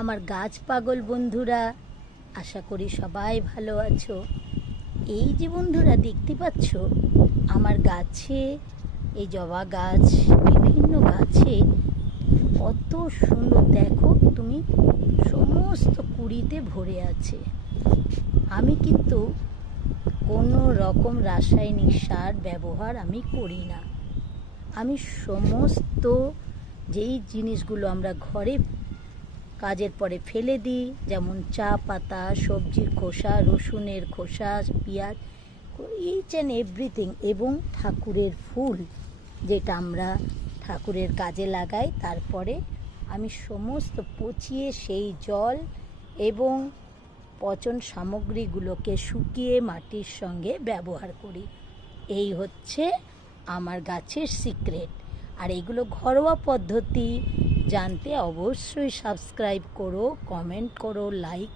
আমার গাছ পাগল বন্ধুরা, আশা করি সবাই ভালো আছো। এই যে বন্ধুরা দেখতে পাচ্ছ আমার গাছে, এই জবা গাছ, বিভিন্ন গাছে কত সুন্দর, দেখো তুমি, সমস্ত কুঁড়িতে ভরে আছে। আমি কিন্তু কোনো রকম রাসায়নিক সার ব্যবহার আমি করি না। আমি সমস্ত যেই জিনিসগুলো আমরা ঘরে কাজের পরে ফেলে দিই, যেমন চা পাতা, সবজির খোসা, রসুনের খোসা, পেঁয়াজ, ইচ অ্যান্ড এভরিথিং, এবং ঠাকুরের ফুল যেটা আমরা ঠাকুরের কাজে লাগাই, তারপরে আমি সমস্ত পচিয়ে সেই জল এবং পচন সামগ্রীগুলোকে শুকিয়ে মাটির সঙ্গে ব্যবহার করি। এই হচ্ছে আমার গাছের সিক্রেট। আর এইগুলো ঘরোয়া পদ্ধতি জানতে অবশ্যই সাবস্ক্রাইব করো, কমেন্ট করো, লাইক